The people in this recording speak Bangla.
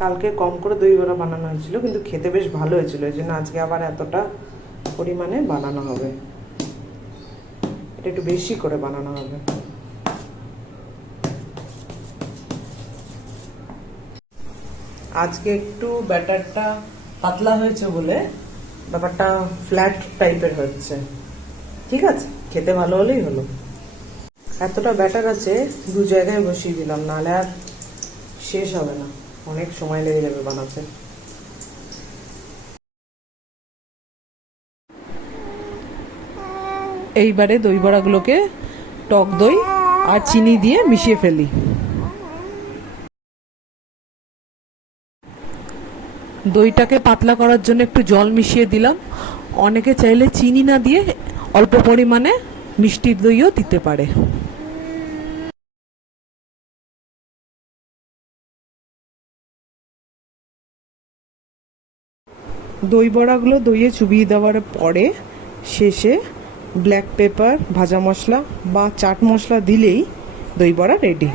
কালকে কম করে দই বড়া বানানো হয়েছিল, কিন্তু খেতে বেশ ভালো হয়েছিল, এই জন্য আজকে আবার এতটা পরিমাণে বানানো হবে। এটা একটু বেশি করে বানানো হবে। আজকে একটু ব্যাটারটা পাতলা হয়েছে বলে ব্যাপারটা ফ্ল্যাট টাইপের হচ্ছে। ঠিক আছে, খেতে ভালো হলেই হলো। এতটা ব্যাটার আছে, 2 জায়গায় বসিয়ে দিলাম, নাহলে আর শেষ হবে না, অনেক সময় লেগে যাবে বানাতে। এইবারে দই বড়াগুলোকে টক দই আর চিনি দিয়ে মিশিয়ে ফেলি। দইটাকে পাতলা করার জন্য একটু জল মিশিয়ে দিলাম। অনেকে চাইলে চিনি না দিয়ে অল্প পরিমাণে মিষ্টির দইও দিতে পারে। দই বড়াগুলো দইয়ে চুবিয়ে দেওয়ার পরে শেষে ব্ল্যাক পেপার, ভাজা মশলা বা চাট মশলা দিলেই দই বড়া রেডি।